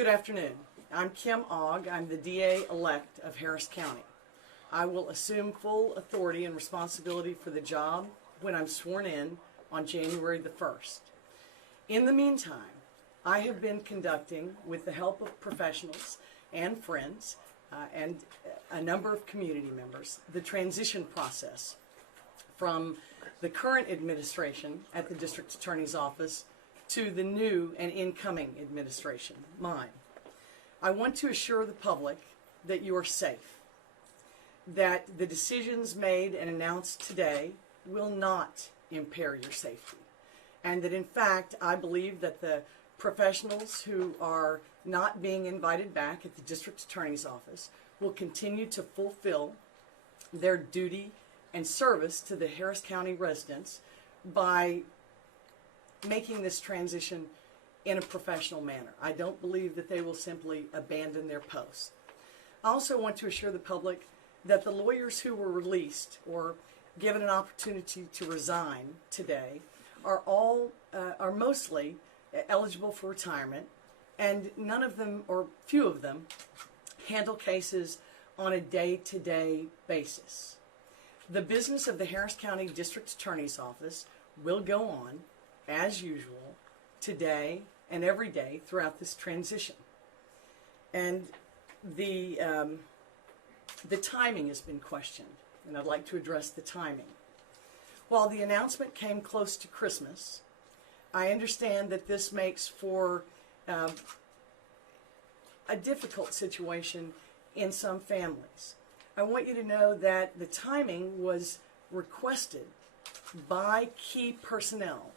Good afternoon. I'm Kim Ogg. I'm the DA-elect of Harris County. I will assume full authority and responsibility for the job when I'm sworn in on January the 1st. In the meantime, I have been conducting, with the help of professionals and friends and a number of community members, the transition process from the current administration at the District Attorney's Office to the new and incoming administration, mine. I want to assure the public that you are safe, that the decisions made and announced today will not impair your safety, and that in fact I believe that the professionals who are not being invited back at the District Attorney's Office will continue to fulfill their duty and service to the Harris County residents by making this transition in a professional manner. I don't believe that they will simply abandon their posts. I also want to assure the public that the lawyers who were released or given an opportunity to resign today are mostly eligible for retirement, and none of them, or few of them, handle cases on a day-to-day basis. The business of the Harris County District Attorney's Office will go on as usual today and every day throughout this transition. And the timing has been questioned, and I'd like to address the timing. While the announcement came close to Christmas, I understand that this makes for a difficult situation in some families. I want you to know that the timing was requested by key personnel,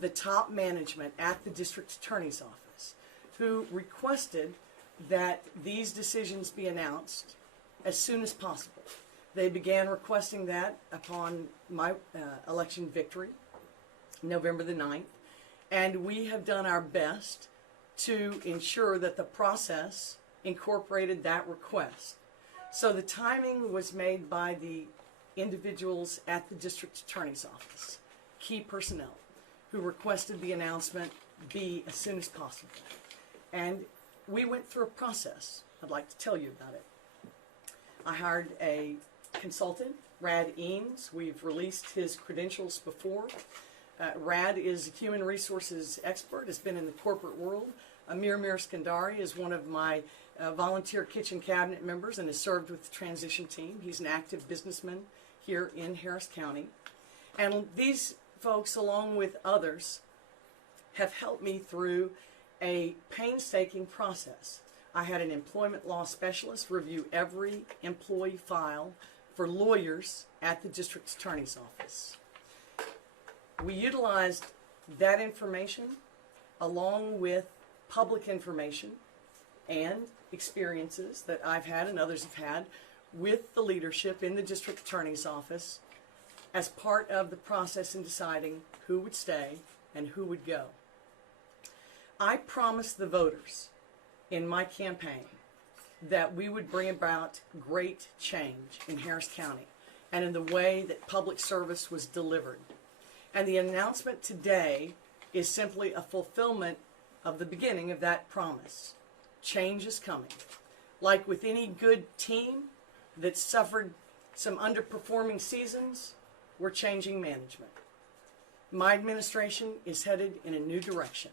the top management at the District Attorney's Office, who requested that these decisions be announced as soon as possible. They began requesting that upon my election victory, November the 9th, and we have done our best to ensure that the process incorporated that request. So the timing was made by the individuals at the District Attorney's Office, key personnel, who requested the announcement be as soon as possible. And we went through a process. I'd like to tell you about it. I hired a consultant, Rad Eames. We've released his credentials before. Rad is a human resources expert, has been in the corporate world. Amir Skandari is one of my volunteer kitchen cabinet members and has served with the transition team. He's an active businessman here in Harris County. And these folks, along with others, have helped me through a painstaking process. I had an employment law specialist review every employee file for lawyers at the District Attorney's Office. We utilized that information along with public information and experiences that I've had and others have had with the leadership in the District Attorney's Office as part of the process in deciding who would stay and who would go. I promised the voters in my campaign that we would bring about great change in Harris County and in the way that public service was delivered. And the announcement today is simply a fulfillment of the beginning of that promise. Change is coming. Like with any good team that suffered some underperforming seasons, we're changing management. My administration is headed in a new direction.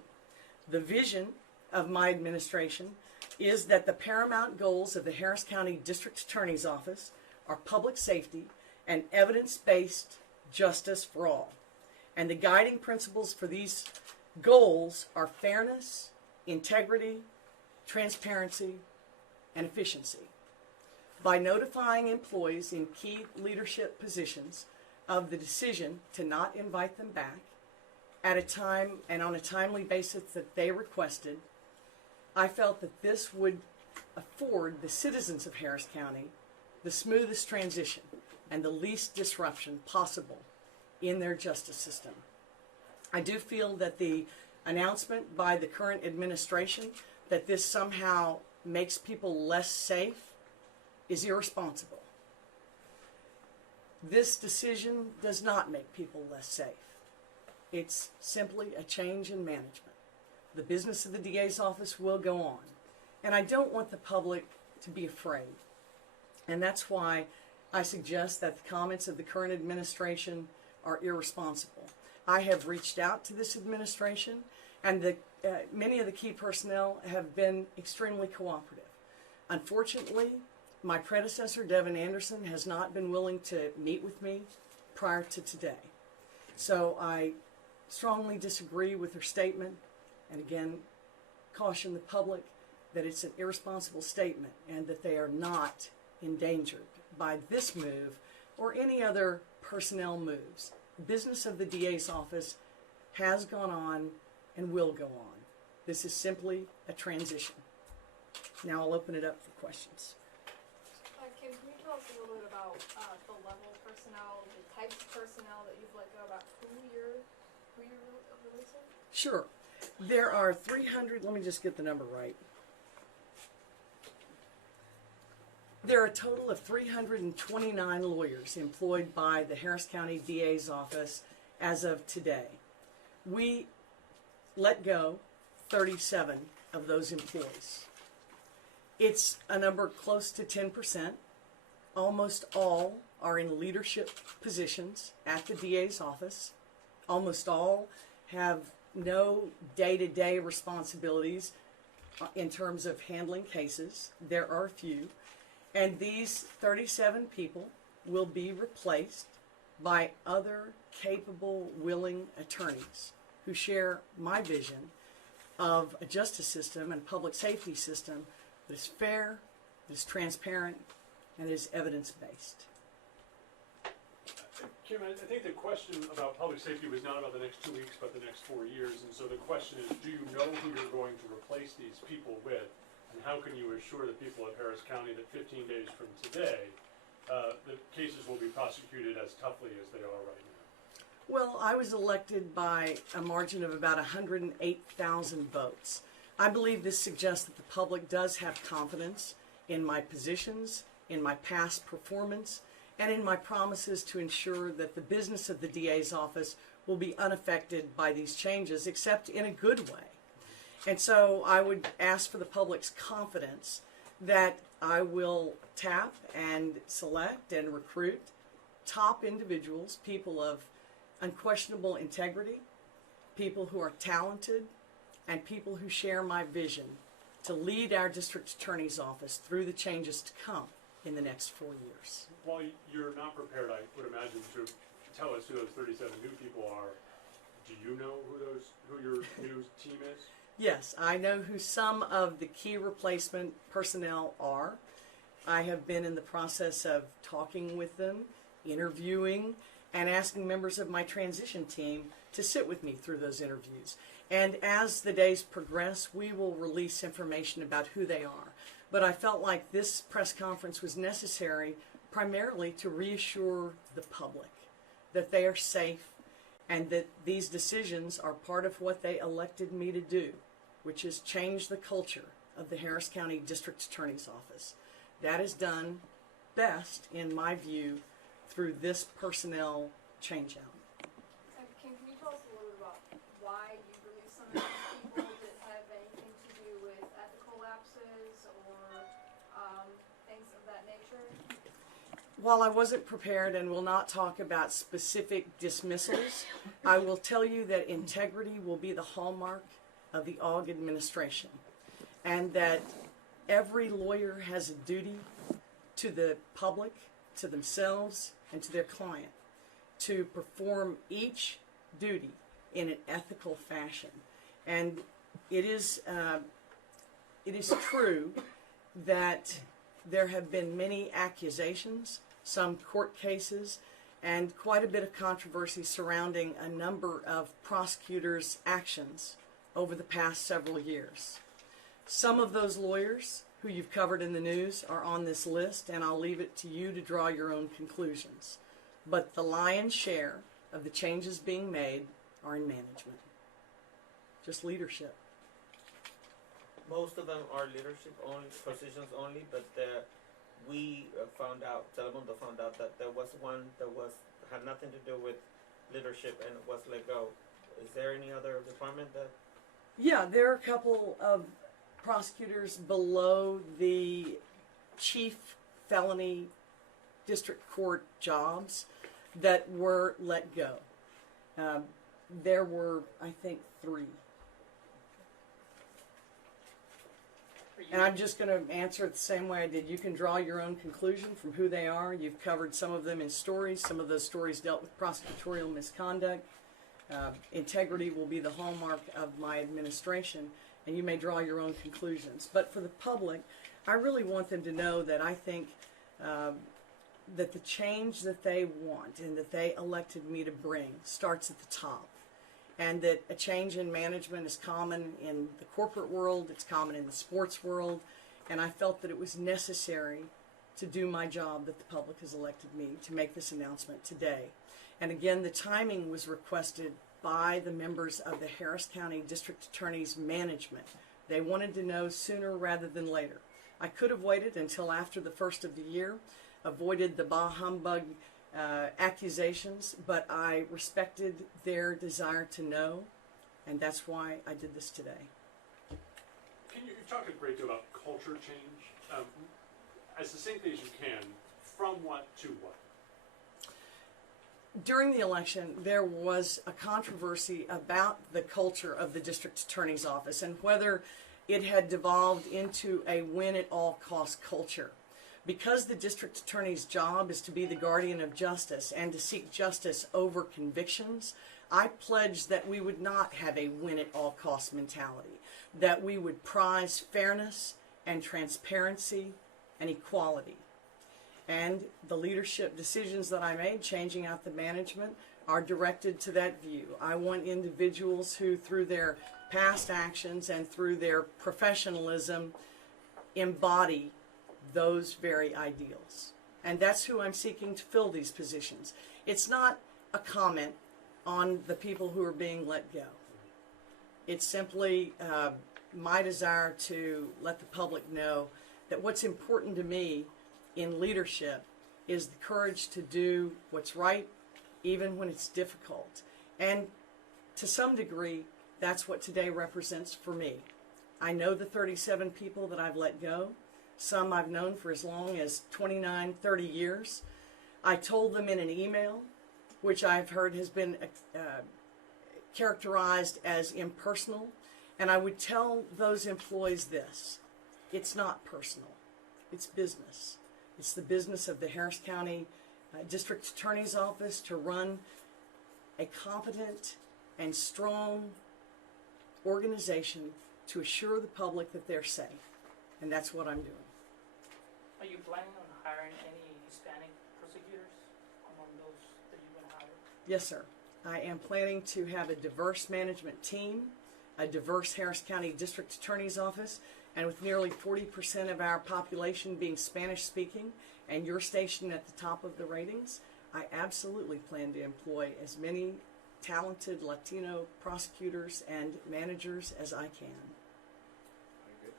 The vision of my administration is that the paramount goals of the Harris County District Attorney's Office are public safety and evidence-based justice for all. And the guiding principles for these goals are fairness, integrity, transparency, and efficiency. By notifying employees in key leadership positions of the decision to not invite them back at a time and on a timely basis that they requested, I felt that this would afford the citizens of Harris County the smoothest transition and the least disruption possible in their justice system. I do feel that the announcement by the current administration that this somehow makes people less safe is irresponsible. This decision does not make people less safe. It's simply a change in management. The business of the DA's office will go on. And I don't want the public to be afraid. And that's why I suggest that the comments of the current administration are irresponsible. I have reached out to this administration, and many of the key personnel have been extremely cooperative. Unfortunately, my predecessor, Devin Anderson, has not been willing to meet with me prior to today. So I strongly disagree with her statement, and again, caution the public that it's an irresponsible statement and that they are not endangered by this move or any other personnel moves. The business of the DA's office has gone on and will go on. This is simply a transition. Now I'll open it up for questions. Kim, can you tell us a little bit about the level of personnel, the types of personnel that you've let go, about who you're releasing? Sure. There are 300, let me just get the number right. There are a total of 329 lawyers employed by the Harris County DA's office as of today. We let go 37 of those employees. It's a number close to 10%. Almost all are in leadership positions at the DA's office. Almost all have no day-to-day responsibilities in terms of handling cases. There are a few. And these 37 people will be replaced by other capable, willing attorneys who share my vision of a justice system and public safety system that is fair, that is transparent, and is evidence-based. Kim, I think the question about public safety was not about the next 2 weeks, but the next 4 years. And so the question is, do you know who you're going to replace these people with? And how can you assure the people of Harris County that 15 days from today, the cases will be prosecuted as toughly as they are right now? Well, I was elected by a margin of about 108,000 votes. I believe this suggests that the public does have confidence in my positions, in my past performance, and in my promises to ensure that the business of the DA's office will be unaffected by these changes, except in a good way. And so I would ask for the public's confidence that I will tap and select and recruit top individuals, people of unquestionable integrity, people who are talented, and people who share my vision to lead our district attorney's office through the changes to come in the next 4 years. While you're not prepared, I would imagine, to tell us who those 37 new people are, do you know who your new team is? Yes, I know who some of the key replacement personnel are. I have been in the process of talking with them, interviewing, and asking members of my transition team to sit with me through those interviews. And as the days progress, we will release information about who they are. But I felt like this press conference was necessary primarily to reassure the public that they are safe and that these decisions are part of what they elected me to do, which is change the culture of the Harris County District Attorney's Office. That is done best, in my view, through this personnel change-out. Kim, can you tell us a little bit about why you released some of these people? Did it have anything to do with ethical lapses or things of that nature? While I wasn't prepared and will not talk about specific dismissals, I will tell you that integrity will be the hallmark of the AUG administration, and that every lawyer has a duty to the public, to themselves, and to their client to perform each duty in an ethical fashion. And it is true that there have been many accusations, some court cases, and quite a bit of controversy surrounding a number of prosecutors' actions over the past several years. Some of those lawyers who you've covered in the news are on this list, and I'll leave it to you to draw your own conclusions. But the lion's share of the changes being made are in management. Just leadership. Most of them are leadership only, positions only, but we found out, Telemundo found out that there was one that had nothing to do with leadership and was let go. Is there any other department that? Yeah, there are a couple of prosecutors below the chief felony district court jobs that were let go. There were, I think, 3. And I'm just going to answer it the same way I did. You can draw your own conclusion from who they are. You've covered some of them in stories. Some of those stories dealt with prosecutorial misconduct. Integrity will be the hallmark of my administration, and you may draw your own conclusions. But for the public, I really want them to know that I think that the change that they want and that they elected me to bring starts at the top. And that a change in management is common in the corporate world, it's common in the sports world, and I felt that it was necessary to do my job that the public has elected me to make this announcement today. And again, the timing was requested by the members of the Harris County District Attorney's management. They wanted to know sooner rather than later. I could have waited until after the first of the year, avoided the bah humbug accusations, but I respected their desire to know, and that's why I did this today. You've talked a great deal about culture change. As succinctly as you can, from what to what? During the election, there was a controversy about the culture of the district attorney's office and whether it had devolved into a win-at-all-cost culture. Because the district attorney's job is to be the guardian of justice and to seek justice over convictions, I pledged that we would not have a win-at-all-cost mentality, that we would prize fairness and transparency and equality. And the leadership decisions that I made, changing out the management, are directed to that view. I want individuals who, through their past actions and through their professionalism, embody those very ideals. And that's who I'm seeking to fill these positions. It's not a comment on the people who are being let go. It's simply my desire to let the public know that what's important to me in leadership is the courage to do what's right, even when it's difficult. And to some degree, that's what today represents for me. I know the 37 people that I've let go. Some I've known for as long as 29, 30 years. I told them in an email, which I've heard has been characterized as impersonal, and I would tell those employees this: it's not personal, it's business. It's the business of the Harris County District Attorney's Office to run a competent and strong organization to assure the public that they're safe. And that's what I'm doing. Are you planning on hiring any Hispanic prosecutors among those that you're going to hire? Yes, sir. I am planning to have a diverse management team, a diverse Harris County District Attorney's Office, and with nearly 40% of our population being Spanish-speaking and your station at the top of the ratings, I absolutely plan to employ as many talented Latino prosecutors and managers as I can. Very good.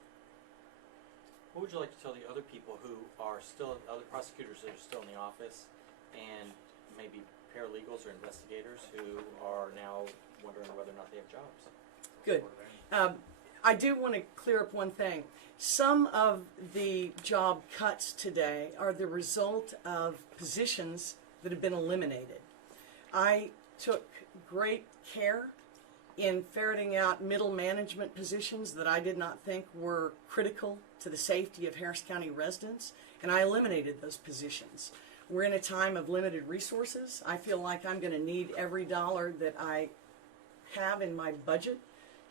What would you like to tell the other people who are still, other prosecutors that are still in the office, and maybe paralegals or investigators who are now wondering whether or not they have jobs? Good. I do want to clear up one thing. Some of the job cuts today are the result of positions that have been eliminated. I took great care in ferreting out middle management positions that I did not think were critical to the safety of Harris County residents, and I eliminated those positions. We're in a time of limited resources. I feel like I'm going to need every dollar that I have in my budget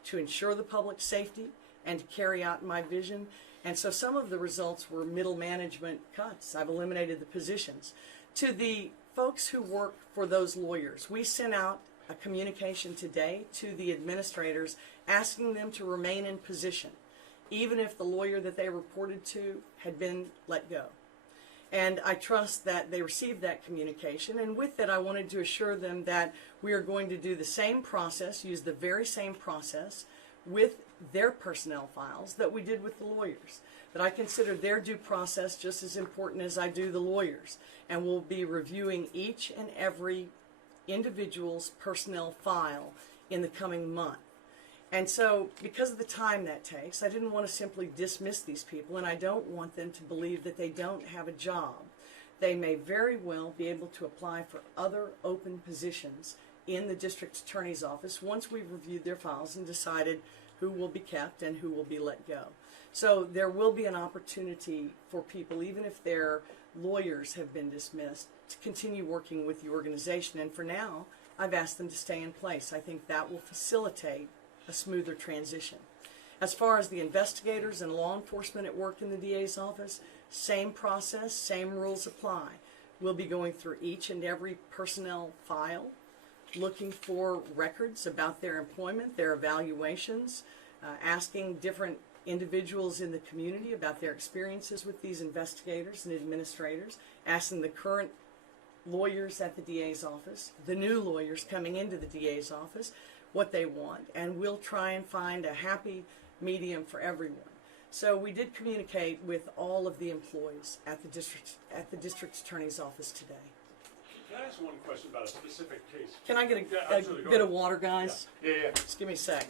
to ensure the public safety and to carry out my vision. And so some of the results were middle management cuts. I've eliminated the positions. To the folks who work for those lawyers, we sent out a communication today to the administrators asking them to remain in position, even if the lawyer that they reported to had been let go. And I trust that they received that communication, and with that I wanted to assure them that we are going to do the same process, use the very same process with their personnel files that we did with the lawyers. That I consider their due process just as important as I do the lawyers, and we'll be reviewing each and every individual's personnel file in the coming month. And so, because of the time that takes, I didn't want to simply dismiss these people, and I don't want them to believe that they don't have a job. They may very well be able to apply for other open positions in the district attorney's office once we've reviewed their files and decided who will be kept and who will be let go. So there will be an opportunity for people, even if their lawyers have been dismissed, to continue working with the organization. And for now, I've asked them to stay in place. I think that will facilitate a smoother transition. As far as the investigators and law enforcement at work in the DA's office, same process, same rules apply. We'll be going through each and every personnel file, looking for records about their employment, their evaluations, asking different individuals in the community about their experiences with these investigators and administrators, asking the current lawyers at the DA's office, the new lawyers coming into the DA's office, what they want, and we'll try and find a happy medium for everyone. So we did communicate with all of the employees at the district attorney's office today. Can I ask one question about a specific case? Can I get Yeah, a absolutely. Go bit ahead. of water, guys? Yeah. Just give me a sec.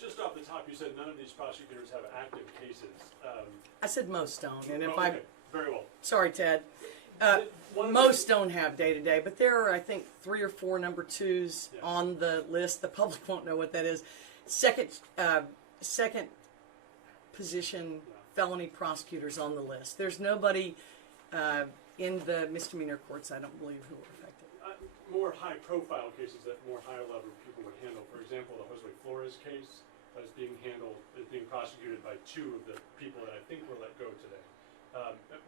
Just off the top, you said none of these prosecutors have active cases. I said most don't, and if okay, very well. sorry, Ted. One of Most don't have day-to-day, but there are, I think, 3 or 4 number 2s Yeah. on the list. The public won't know what that is. Second position felony prosecutors on the list. There's nobody in the misdemeanor courts, I don't believe, who are affected. More high-profile cases that more higher-level people would handle. For example, the Jose Flores case is being prosecuted by 2 of the people that I think were let go today.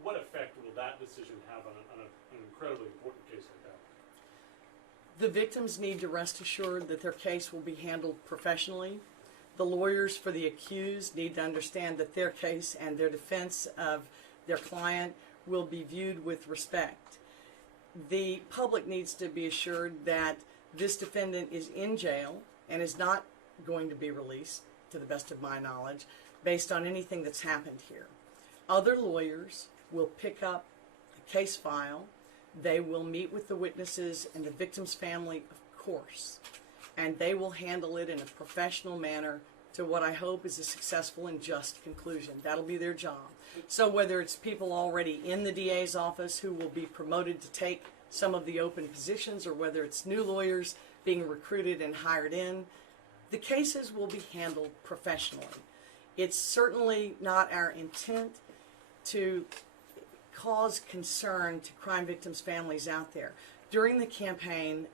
What effect will that decision have on an incredibly important case like that? The victims need to rest assured that their case will be handled professionally. The lawyers for the accused need to understand that their case and their defense of their client will be viewed with respect. The public needs to be assured that this defendant is in jail and is not going to be released, to the best of my knowledge, based on anything that's happened here. Other lawyers will pick up a case file. They will meet with the witnesses and the victim's family, of course, and they will handle it in a professional manner to what I hope is a successful and just conclusion. That'll be their job. So whether it's people already in the DA's office who will be promoted to take some of the open positions, or whether it's new lawyers being recruited and hired in, the cases will be handled professionally. It's certainly not our intent to cause concern to crime victims' families out there. During the campaign,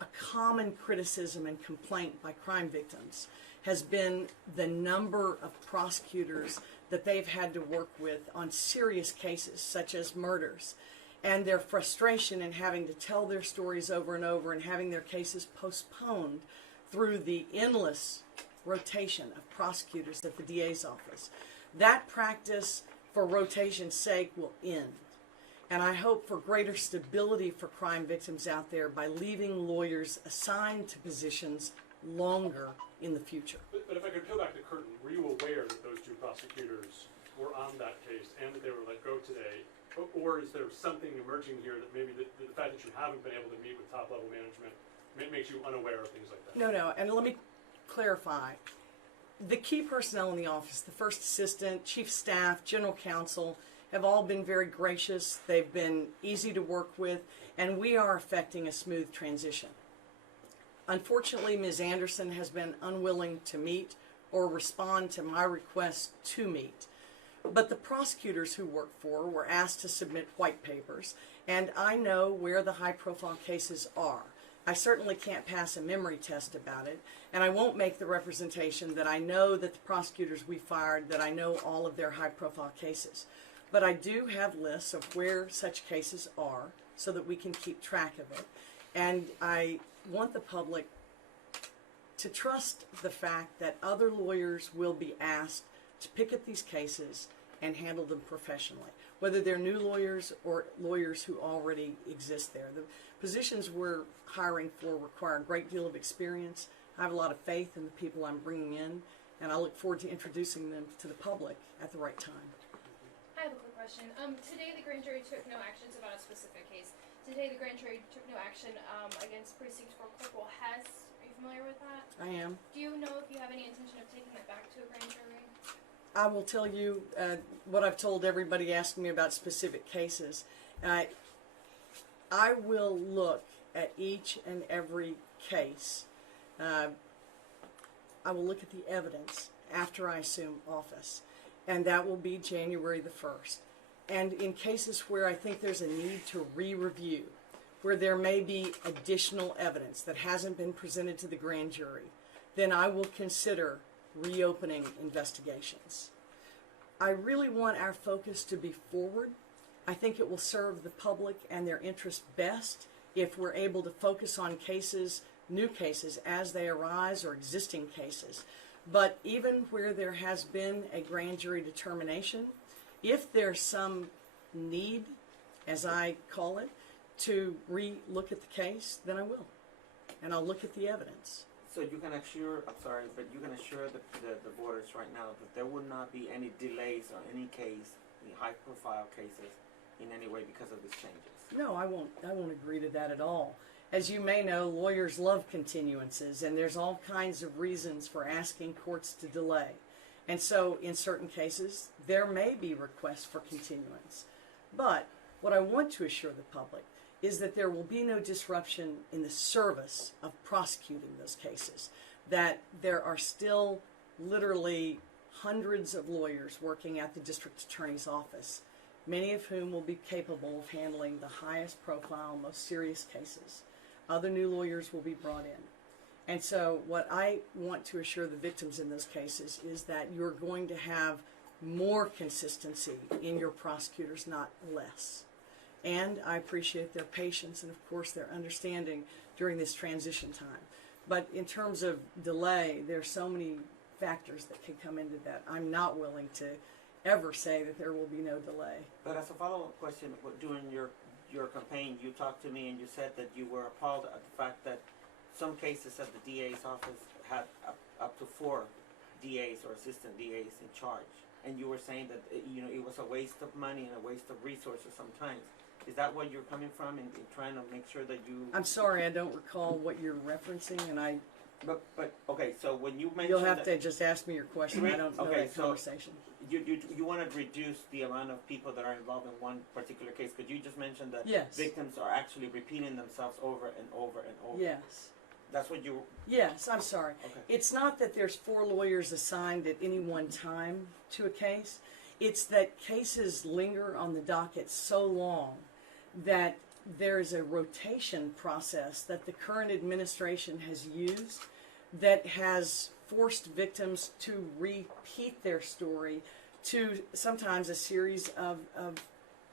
a common criticism and complaint by crime victims has been the number of prosecutors that they've had to work with on serious cases such as murders, and their frustration in having to tell their stories over and over and having their cases postponed through the endless rotation of prosecutors at the DA's office. That practice, for rotation's sake, will end. And I hope for greater stability for crime victims out there by leaving lawyers assigned to positions longer in the future. But if I could peel back the curtain, were you aware that those 2 prosecutors were on that case and that they were let go today? Or is there something emerging here that maybe the fact that you haven't been able to meet with top-level management makes you unaware of things like that? No, and let me clarify. The key personnel in the office, the first assistant, chief staff, general counsel, have all been very gracious. They've been easy to work with, and we are effecting a smooth transition. Unfortunately, Ms. Anderson has been unwilling to meet or respond to my request to meet. But the prosecutors who work for her were asked to submit white papers, and I know where the high-profile cases are. I certainly can't pass a memory test about it, and I won't make the representation that I know that the prosecutors we fired, that I know all of their high-profile cases. But I do have lists of where such cases are so that we can keep track of it. And I want the public to trust the fact that other lawyers will be asked to pick up these cases and handle them professionally, whether they're new lawyers or lawyers who already exist there. The positions we're hiring for require a great deal of experience. I have a lot of faith in the people I'm bringing in, and I look forward to introducing them to the public at the right time. I have a quick question. question. Today the grand jury took no action. It's about a specific case. Today the grand jury took no action against Prosecutorial Corporal Hess. Are you familiar with that? I am. Do you know if you have any intention of taking that back to a grand jury? I will tell you what I've told everybody asking me about specific cases. I will look at each and every case. I will look at the evidence after I assume office, and that will be January the 1st. And in cases where I think there's a need to re-review, where there may be additional evidence that hasn't been presented to the grand jury, then I will consider reopening investigations. I really want our focus to be forward. I think it will serve the public and their interests best if we're able to focus on cases, new cases as they arise, or existing cases. But even where there has been a grand jury determination, if there's some need, as I call it, to re-look at the case, then I will. And I'll look at the evidence. So you can assure, I'm sorry, but you can assure the voters right now that there will not be any delays on any case, any high-profile cases, in any way because of these changes. No, I won't agree to that at all. As you may know, lawyers love continuances, and there's all kinds of reasons for asking courts to delay. And so, in certain cases, there may be requests for continuance. But what I want to assure the public is that there will be no disruption in the service of prosecuting those cases, that there are still literally hundreds of lawyers working at the district attorney's office, many of whom will be capable of handling the highest profile, most serious cases. Other new lawyers will be brought in. And so what I want to assure the victims in those cases is that you're going to have more consistency in your prosecutors, not less. And I appreciate their patience and, of course, their understanding during this transition time. But in terms of delay, there's so many factors that can come into that. I'm not willing to ever say that there will be no delay. But as a follow-up question, during your campaign, you talked to me and you said that you were appalled at the fact that some cases at the DA's office had up to 4 DAs or assistant DAs in charge. And you were saying that it was a waste of money and a waste of resources sometimes. Is that what you're coming from in trying to make sure that you... I'm sorry, I don't recall what you're referencing, and I... But okay, so when you mentioned... You'll have to just ask me your question. I don't know that conversation. You want to reduce the amount of people that are involved in one particular case, because you just mentioned that Yes. victims are actually repeating themselves over and over and over. Yes. That's what you... Yes, I'm sorry. Okay. It's not that there's 4 lawyers assigned at any one time to a case. It's that cases linger on the docket so long that there is a rotation process that the current administration has used that has forced victims to repeat their story to sometimes a series of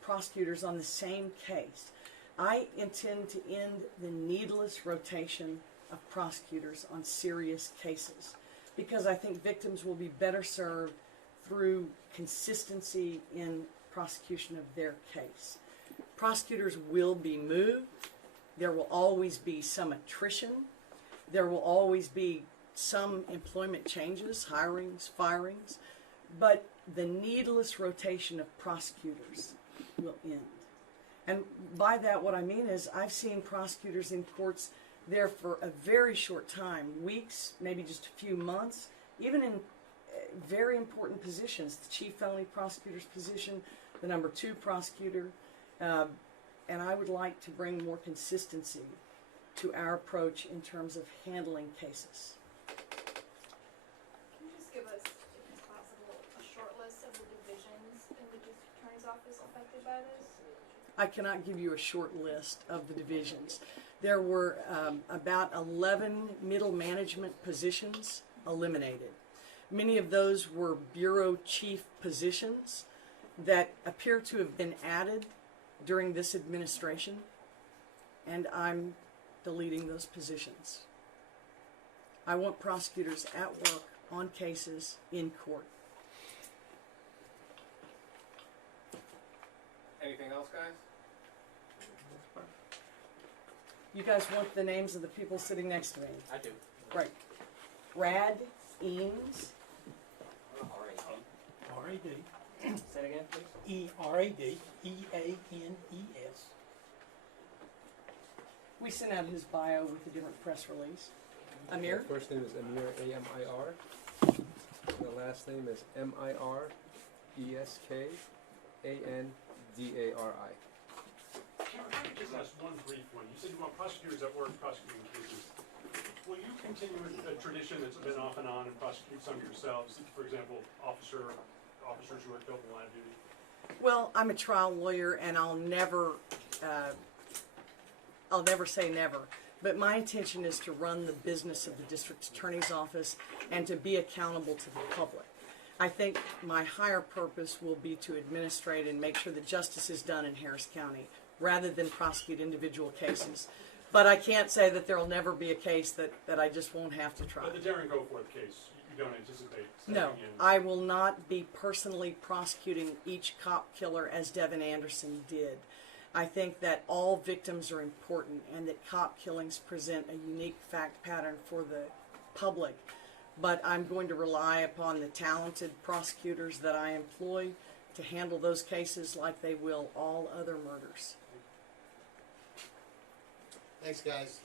prosecutors on the same case. I intend to end the needless rotation of prosecutors on serious cases because I think victims will be better served through consistency in prosecution of their case. Prosecutors will be moved. There will always be some attrition. There will always be some employment changes, hirings, firings, but the needless rotation of prosecutors will end. And by that, what I mean is I've seen prosecutors in courts there for a very short time, weeks, maybe just a few months, even in very important positions, the chief felony prosecutor's position, the number 2 prosecutor, and I would like to bring more consistency to our approach in terms of handling cases. Can you just give us, if it's possible, a short list of the divisions in the district attorney's office affected by this? I cannot give you a short list of the divisions. There were about 11 middle management positions eliminated. Many of those were bureau chief positions that appear to have been added during this administration, and I'm deleting those positions. I want prosecutors at work on cases in court. Anything else, guys? You guys want the names of the people sitting next to me? I do. Right. Brad Eames, R.A.D. Say it again, please. ERAD, EANES. We sent out his bio with a different press release. Amir? My first name is Amir, A-M-I-R. The last name is M-I-R-E-S-K-A-N-D-A-R-I. Karen, if I could just ask one brief one. You said you want prosecutors at work prosecuting cases. Will you continue with a tradition that's been off and on and prosecute some yourselves? For example, officers who are killed in line of duty? Well, I'm a trial lawyer, and I'll never say never. But my intention is to run the business of the district attorney's office and to be accountable to the public. I think my higher purpose will be to administrate and make sure that justice is done in Harris County, rather than prosecute individual cases. But I can't say that there will never be a case that I just won't have to try. But the Darren Goforth case, you don't anticipate No, stepping in? I will not be personally prosecuting each cop killer as Devin Anderson did. I think that all victims are important and that cop killings present a unique fact pattern for the public. But I'm going to rely upon the talented prosecutors that I employ to handle those cases like they will all other murders. Thanks, guys.